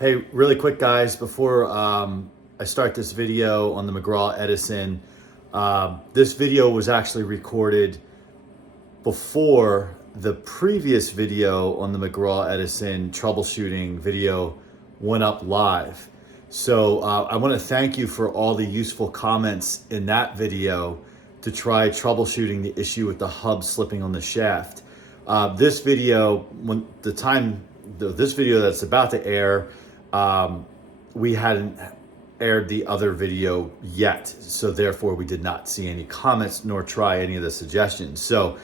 Hey, really quick guys, before I start this video on the McGraw-Edison, this video was actually recorded before the previous video on the McGraw-Edison troubleshooting video went up live. So I want to thank you for all the useful comments in that video to try troubleshooting the issue with the hub slipping on the shaft. This video, this video that's about to air, we hadn't aired the other video yet, so therefore we did not see any comments nor try any of the suggestions. So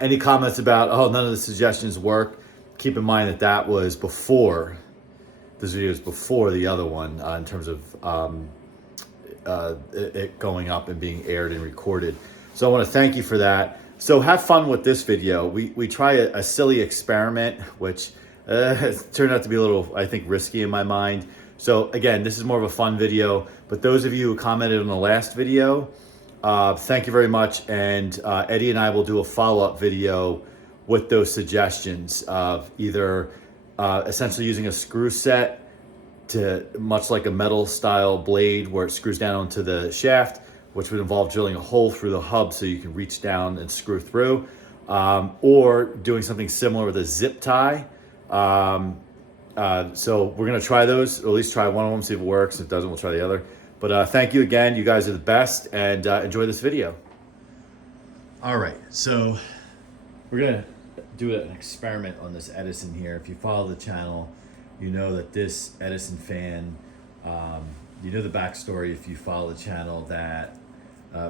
any comments about, oh, none of the suggestions work, keep in mind that that was before, this video is before the other one in terms of it going up and being aired and recorded. So I want to thank you for that. So have fun with this video. We try a silly experiment, which it turned out to be a little, I think, risky in my mind. So again, this is more of a fun video, but those of you who commented on the last video, thank you very much. And Eddie and I will do a follow-up video with those suggestions of either essentially using a screw set to, much like a metal style blade where it screws down onto the shaft, which would involve drilling a hole through the hub so you can reach down and screw through, or doing something similar with a zip tie. So we're gonna try those, or at least try one of them, see if it works. If it doesn't, we'll try the other. But thank you again. You guys are the best, and enjoy this video. All right, so we're gonna do an experiment on this Edison here. If you follow the channel, you know that this Edison fan, you know the backstory if you follow the channel, that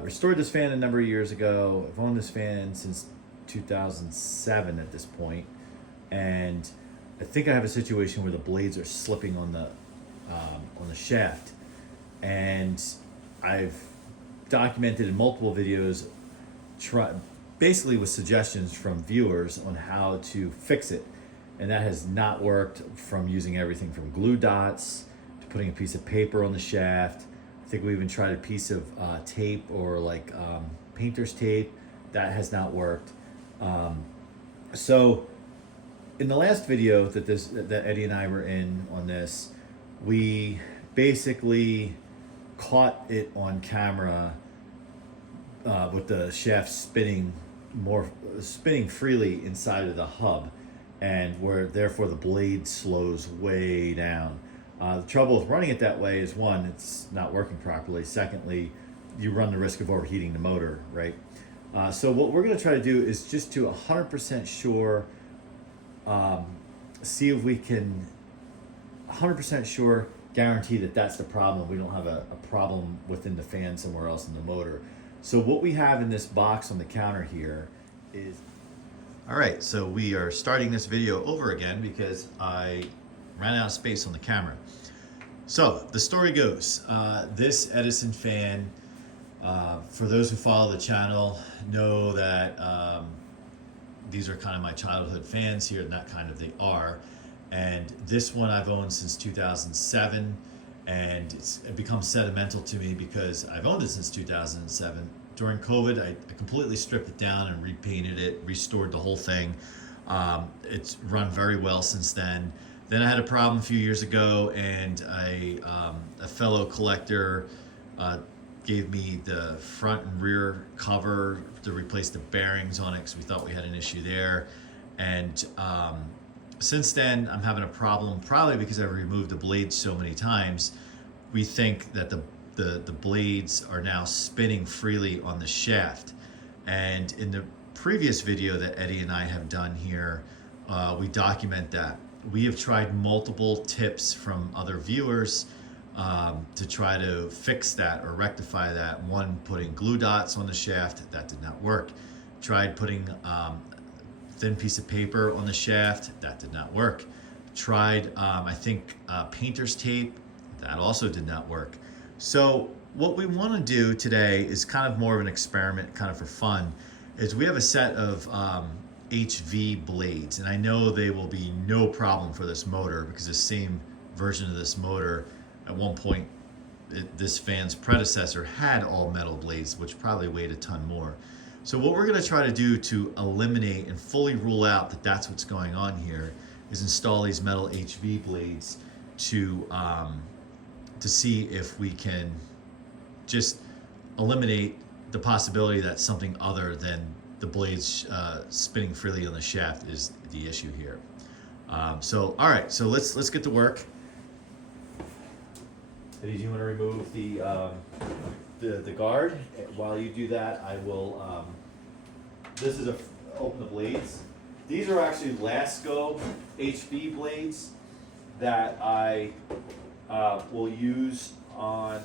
restored this fan a number of years ago. I've owned this fan since 2007 at this point, and I think I have a situation where the blades are slipping on the shaft, and I've documented in multiple videos, basically with suggestions from viewers on how to fix it, and that has not worked, from using everything from glue dots to putting a piece of paper on the shaft. I think we even tried a piece of tape, or like painter's tape. That has not worked. So in the last video that Eddie and I were in on this, we basically caught it on camera with the shaft spinning freely inside of the hub, and where therefore the blade slows way down. The trouble with running it that way is, one, it's not working properly. Secondly, you run the risk of overheating the motor, right? So what we're going to try to do is just to 100% sure, see if we can 100% sure guarantee that that's the problem. We don't have a problem within the fan somewhere else in the motor. So what we have in this box on the counter here is, all right, so we are starting this video over again because I ran out of space on the camera. So the story goes, this Edison fan, for those who follow the channel, know that these are kind of my childhood fans here, and that kind of they are. And this one I've owned since 2007, and it's become sentimental to me because I've owned it since 2007. During COVID, I completely stripped it down and repainted it, restored the whole thing. It's run very well since then. Then I had a problem a few years ago, and a fellow collector gave me the front and rear cover to replace the bearings on it because we thought we had an issue there. And since then, I'm having a problem, probably because I've removed the blades so many times. We think that the blades are now spinning freely on the shaft. And in the previous video that Eddie and I have done here, we document that. We have tried multiple tips from other viewers to try to fix that or rectify that. One, putting glue dots on the shaft, that did not work. Tried putting thin piece of paper on the shaft, that did not work. Tried, I think, painter's tape, that also did not work. So what we want to do today is kind of more of an experiment, kind of for fun, is we have a set of HV blades, and I know they will be no problem for this motor because the same version of this motor, at one point, this fan's predecessor had all metal blades, which probably weighed a ton more. So what we're going to try to do to eliminate and fully rule out that that's what's going on here is install these metal HV blades to see if we can just eliminate the possibility that something other than the blades spinning freely on the shaft is the issue here. So all right, so let's get to work. Eddie, do you want to remove the guard? While you do that, I will. This is open the blades. These are actually Lasko HV blades that I will use on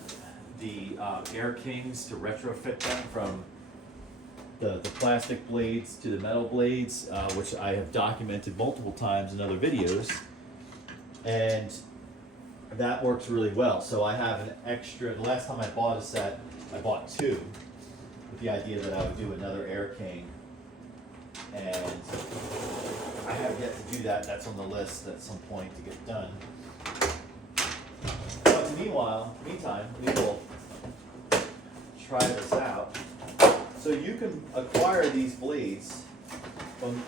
the Air Kings to retrofit them from the plastic blades to the metal blades, which I have documented multiple times in other videos, and that works really well. So I have an extra. The last time I bought a set, I bought two, with the idea that I would do another Air King, and I have yet to do that. That's on the list at some point to get done. But meantime, we will try this out. So you can acquire these blades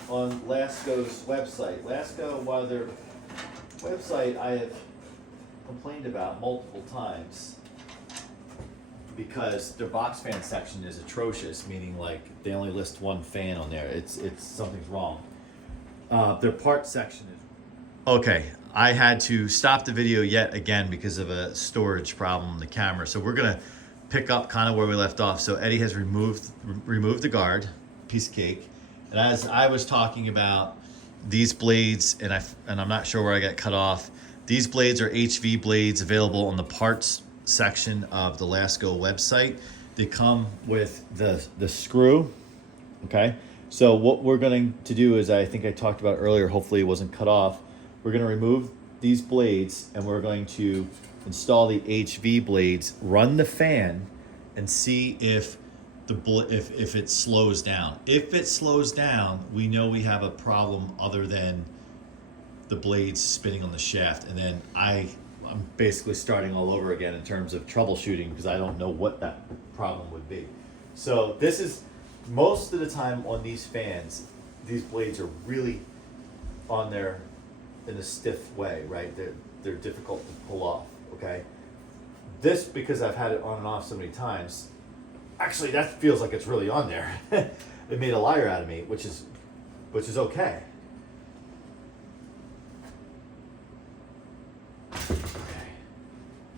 on Lasko's website. Lasko, while their website I have complained about multiple times because their box fan section is atrocious, meaning like they only list one fan on there. It's something's wrong. Their parts section is okay. I had to stop the video yet again because of a storage problem in the camera. So we're gonna pick up kind of where we left off. So Eddie has removed the guard, piece of cake. And as I was talking about these blades, and I'm not sure where I got cut off. These blades are HV blades available on the parts section of the Lasko website. They come with the screw, okay? So what we're going to do is, I think I talked about earlier, hopefully it wasn't cut off. We're going to remove these blades and we're going to install the HV blades, run the fan, and see if if it slows down. If it slows down, we know we have a problem other than the blades spinning on the shaft, and then I'm basically starting all over again in terms of troubleshooting because I don't know what that problem would be. So this is most of the time on these fans, these blades are really on there in a stiff way, right? They're difficult to pull off, okay? This, because I've had it on and off so many times, actually that feels like it's really on there. It made a liar out of me, which is okay.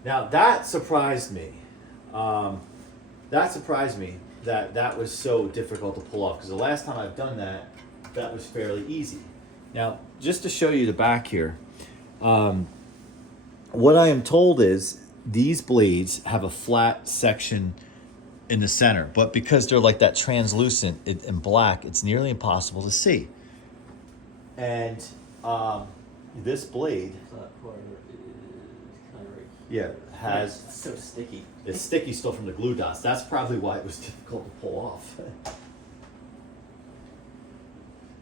Now that surprised me. That was so difficult to pull off because the last time I've done that was fairly easy. Now, just to show you the back here, what I am told is these blades have a flat section in the center, but because they're like that translucent and black, it's nearly impossible to see. And this blade, yeah, has it's so sticky. It's sticky still from the glue dots. That's probably why it was difficult to pull off.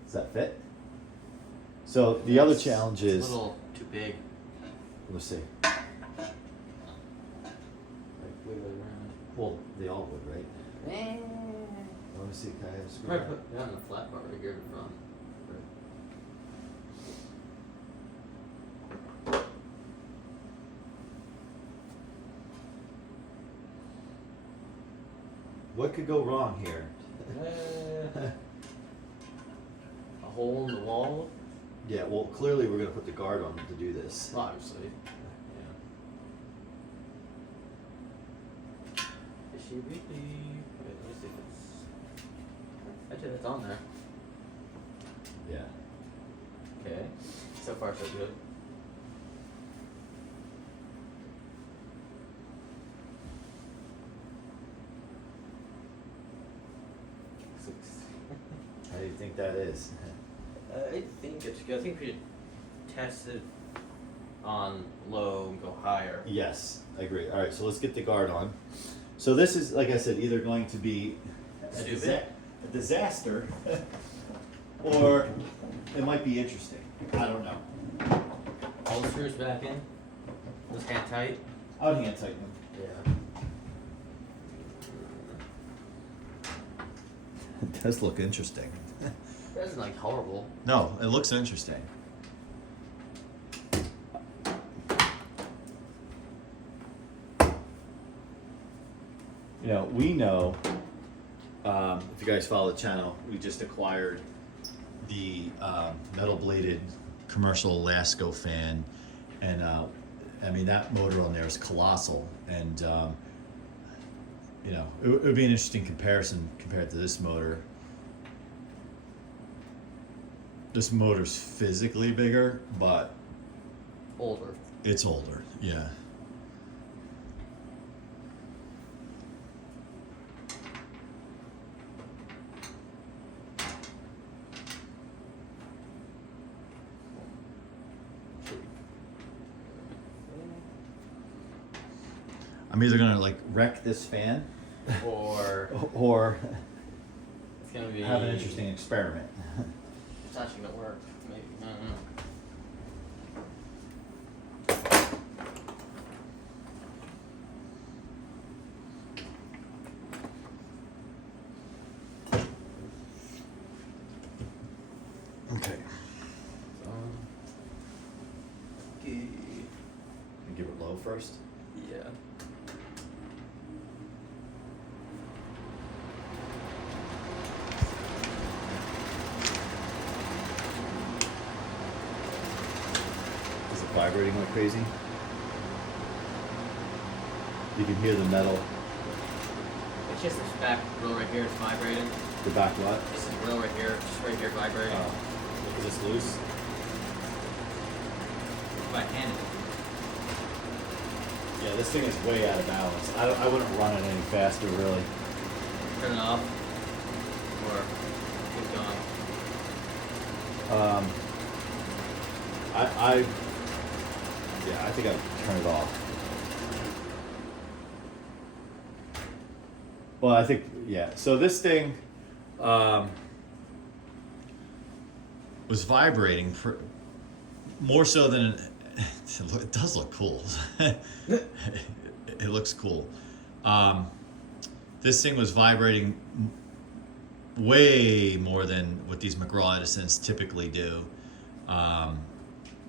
Does that fit? So the other challenge is a little too big. Let's see. Like wiggle it around. Well, they all would, right? Eh. Let me see. Can I have a screw? Probably put that on the flat part right here in front. What could go wrong here? A hole in the wall? Yeah, well, clearly we're going to put the guard on to do this. Obviously. Yeah. Is she really? Wait, let me see if it's. Actually, it's on there. Yeah. Okay. So far, so good. How do you think that is? I think it's good. I think we should test it on low and go higher. Yes, I agree. All right, so let's get the guard on. So this is, like I said, either going to be a disaster or it might be interesting. I don't know. All the screws back in. Just hand tight. I would hand tighten them. Yeah. It does look interesting. It isn't like horrible. No, it looks interesting. you know, we know, if you guys follow the channel, we just acquired the metal bladed commercial Lasko fan, and I mean, that motor on there is colossal, and you know, it would be an interesting comparison compared to this motor. This motor's physically bigger, but Older. it's older, yeah. I'm either gonna like wreck this fan Or or it's gonna be. have an interesting experiment. It's actually gonna work. Maybe. I don't know. Okay. Okay. Give it low first. Yeah. Is it vibrating like crazy? You can hear the metal. It's just this back wheel right here. It's vibrating. The back what? This is wheel right here. Just right here vibrating. Is this loose? If I hand it. Yeah, this thing is way out of balance. I wouldn't run it any faster, really. Turn it off. Or keep going. I think I'd turn it off. Well, I think, yeah. So this thing was vibrating for more so than it does look cool. It looks cool. This thing was vibrating way more than what these McGraw-Edisons typically do.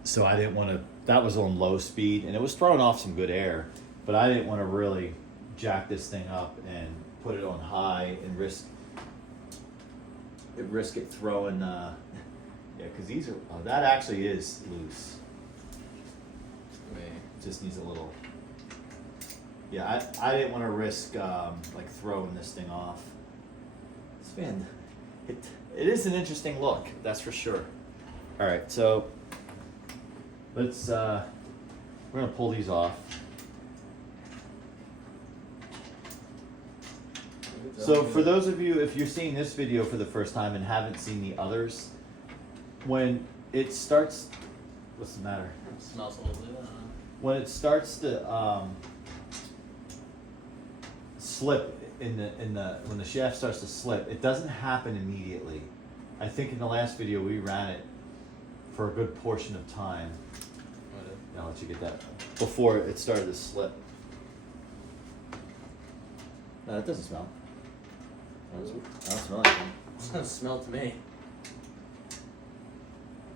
So I didn't want to, that was on low speed and it was throwing off some good air, but I didn't want to really jack this thing up and put it on high and risk it throwing, yeah, because these are, oh, that actually is loose. It just needs a little, yeah, I didn't want to risk like throwing this thing off. This fan, it is an interesting look, that's for sure. All right, so let's, we're gonna pull these off. So for those of you, if you're seeing this video for the first time and haven't seen the others, when it starts, what's the matter? It smells a little bit. I don't know. When it starts to slip when the shaft starts to slip, it doesn't happen immediately. I think in the last video we ran it for a good portion of time. I'll let you get that before it started to slip. No, it doesn't smell. I don't smell anything. It doesn't smell to me.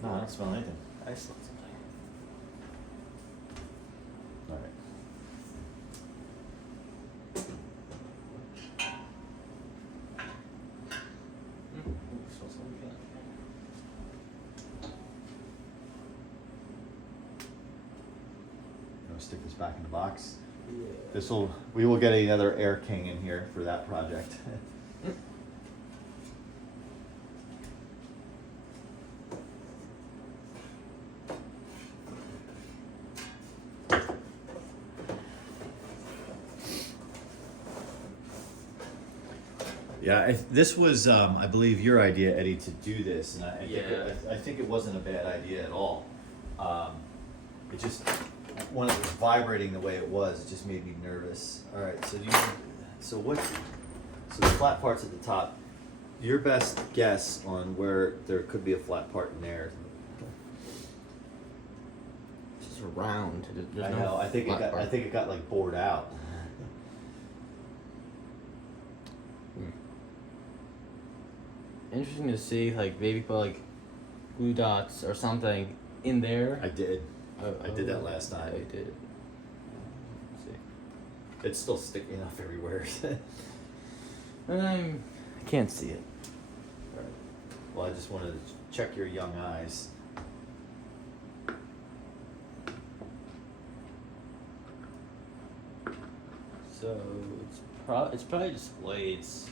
No, I don't smell anything. I smell something. All right. Smells something good. I'm gonna stick this back in the box. Yeah. We will get another Air King in here for that project. Yeah, this was, I believe, your idea, Eddie, to do this, and I think it wasn't a bad idea at all. It just, when it was vibrating the way it was, it just made me nervous. All right, so so the flat part's at the top. Your best guess on where there could be a flat part in there? It's just round. There's I no know. I think it got like bored out. Interesting to see, like maybe put like glue dots or something in there. I did. I did that last time. I did. Let's see. It's still sticking up everywhere. I can't see it. Alright. Well, I just wanted to check your young eyes. So it's probably just blades.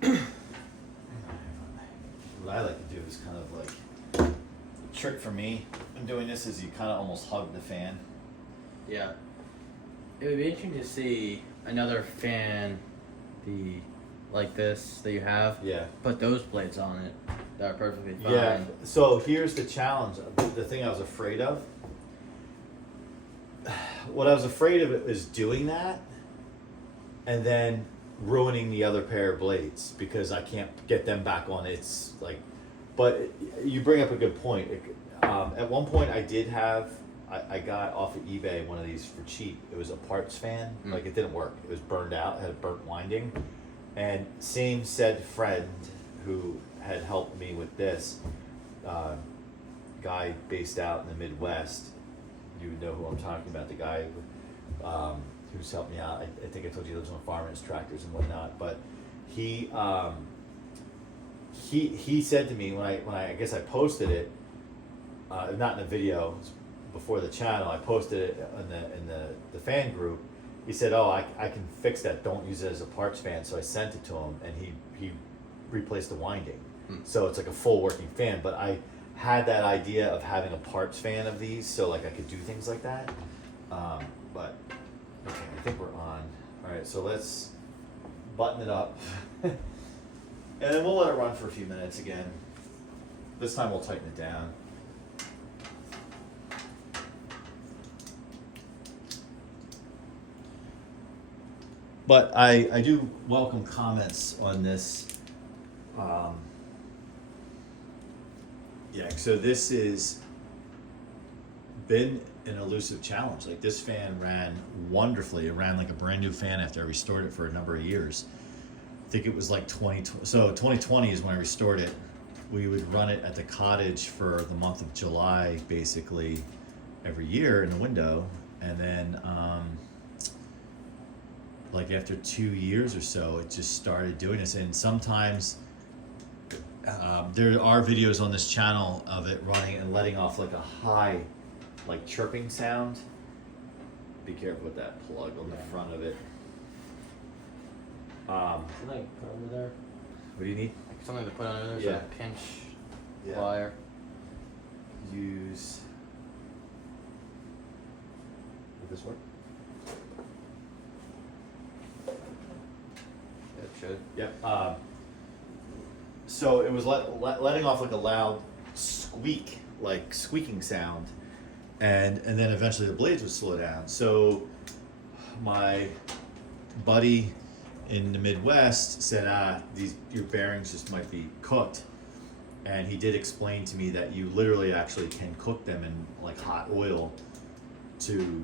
So. What I like to do is kind of like, the trick for me in doing this is you kind of almost hug the fan. Yeah. It would be interesting to see another fan be like this that you have. Yeah. Put those blades on it that are perfectly fine. Yeah. So here's the challenge. The thing I was afraid of. What I was afraid of is doing that, and then ruining the other pair of blades because I can't get them back on. It's like, but you bring up a good point. At one point, I did have. I got off of eBay one of these for cheap. It was a parts fan. Like it didn't work. It was burned out. Had a burnt winding, and same said friend who had helped me with this guy based out in the Midwest. You know who I'm talking about, the guy who's helped me out. I think I told you he lives on farmers, tractors and whatnot. But he said to me when I guess I posted it, not in the video, it was before the channel. I posted it in the fan group. He said, "Oh, I can fix that. Don't use it as a parts fan." So I sent it to him, and he replaced the winding. So it's like a full working fan. But I had that idea of having a parts fan of these, so like I could do things like that. But okay, I think we're on. All right, so let's button it up, and then we'll let it run for a few minutes again. This time we'll tighten it down. But I do welcome comments on this. Yeah, so this has been an elusive challenge. Like this fan ran wonderfully. It ran like a brand new fan after I restored it for a number of years. I think it was like 2020. So 2020 is when I restored it. We would run it at the cottage for the month of July, basically every year in the window. And then like after 2 years or so, it just started doing this. And sometimes there are videos on this channel of it running and letting off like a high, like chirping sound. Be careful with that plug on the front of it. Something to put under there. What do you need? Like something to put under there. Yeah. So pinch Yeah. wire. Use. Would this work? It should. Yep. So it was letting off like a loud squeak, like squeaking sound, and then eventually the blades would slow down. So my buddy in the Midwest said, your bearings just might be cooked, and he did explain to me that you literally actually can cook them in like hot oil to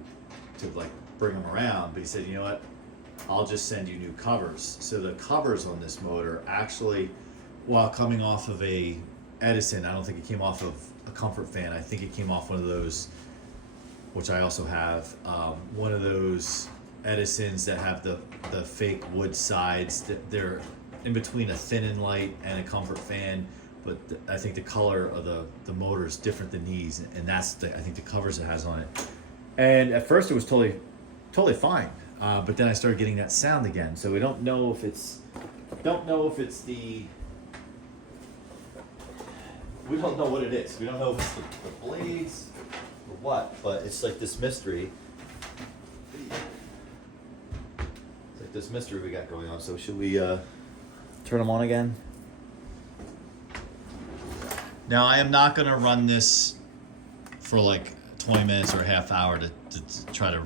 like bring them around. But he said, you know what? I'll just send you new covers. So the covers on this motor actually, while coming off of a Edison, I don't think it came off of a Comfort fan. I think it came off one of those, which I also have, one of those Edisons that have the fake wood sides. They're in between a thin and light and a Comfort fan, but I think the color of the motor is different than these, and that's I think the covers it has on it. And at first it was totally fine. But then I started getting that sound again. So we don't know if it's we don't know what it is. We don't know if it's the blades or what, but it's like this mystery. It's like this mystery we got going on. So should we turn them on again? Now I am not gonna run this for like 20 minutes or a half hour to try to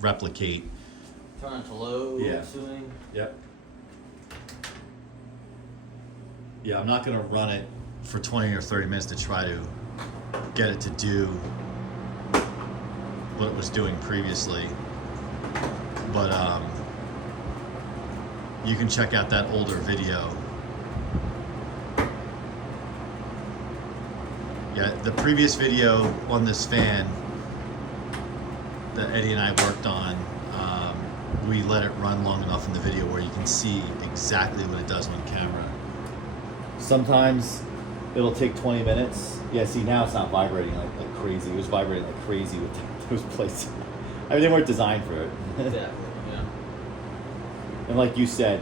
replicate. Turn it to low. Yeah. Assuming. Yep. Yeah, I'm not gonna run it for 20 or 30 minutes to try to get it to do what it was doing previously. But you can check out that older video. Yeah, the previous video on this fan, that Eddie and I worked on, we let it run long enough in the video where you can see exactly what it does on camera. Sometimes it'll take 20 minutes. Yeah, see, now it's not vibrating like crazy. It was vibrating like crazy with those plates. I mean, they weren't designed for it. Exactly, yeah. And like you said,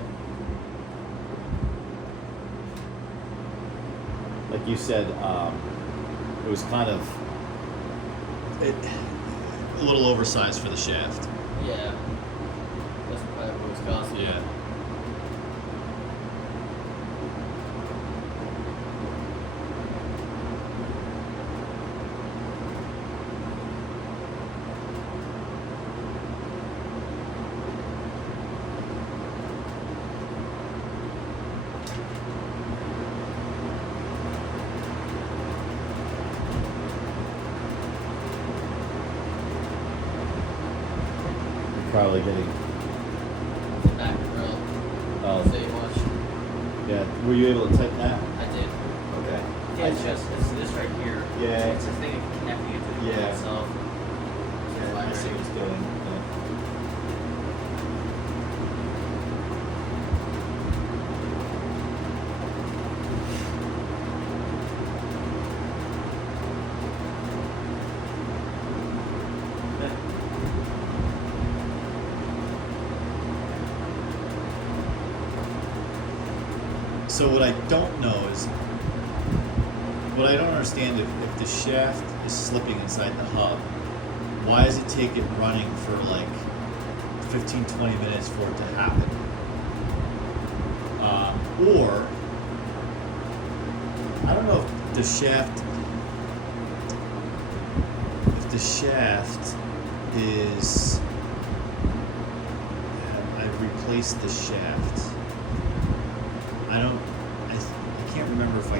it was kind of a little oversized for the shaft. Yeah. That's probably what it was costing. Yeah. Probably getting. Back grill. Oh. So you watch. Yeah. Were you able to tighten that? I did. Okay. Yeah, it's this right here. Yeah. It's a thing of connecting it to the Yeah. grill itself. Yeah, I see what it's doing. So what I don't know is, what I don't understand, if the shaft is slipping inside the hub, why does it take it running for like 15-20 minutes for it to happen? Or, I don't know if the shaft is, I've replaced the shaft. I can't remember if I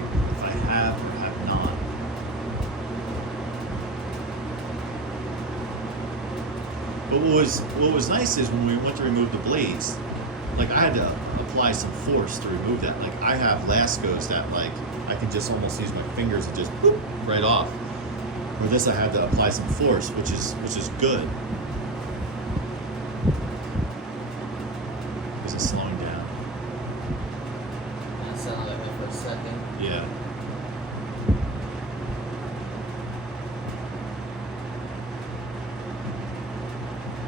have or have not. But what was nice is when we went to remove the blades, like I had to apply some force to remove that. Like I have Laskos that like I can just almost use my fingers and just boop, right off. With this I had to apply some force, which is good. Is it slowing down? That sounded like it for a second. Yeah.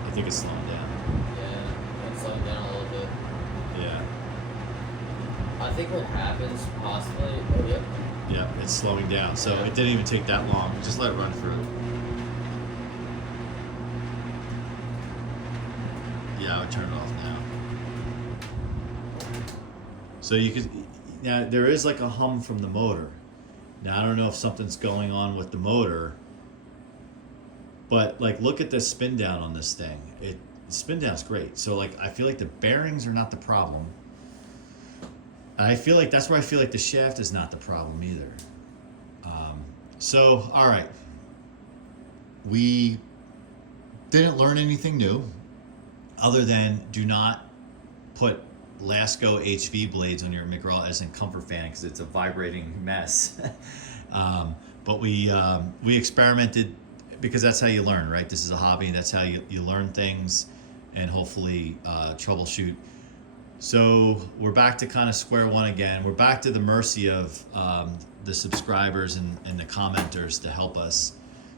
I think it's slowing down. Yeah, it's slowing down a little bit. Yeah. I think what happens possibly. Oh, yep. Yeah, it's slowing down. So Yeah. it didn't even take that long. Just let it run through. Yeah, I would turn it off now. So you could, now there is like a hum from the motor. Now I don't know if something's going on with the motor, but like look at the spin down on this thing. The spin down's great. So like I feel like the bearings are not the problem. I feel like that's where I feel like the shaft is not the problem either. So all right, we didn't learn anything new, other than do not put Lasko HV blades on your McGraw-Edison Comfort fan because it's a vibrating mess. But we experimented because that's how you learn, right? This is a hobby. That's how you learn things and hopefully troubleshoot. So we're back to kind of square one again. We're back to the mercy of the subscribers and the commenters to help us.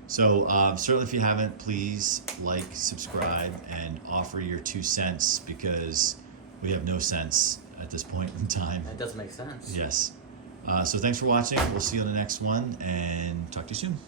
So certainly if you haven't, please like, subscribe, and offer your 2 cents because we have no sense at this point in time. That does make sense. Yes. So thanks for watching. We'll see you on the next one and talk to you soon.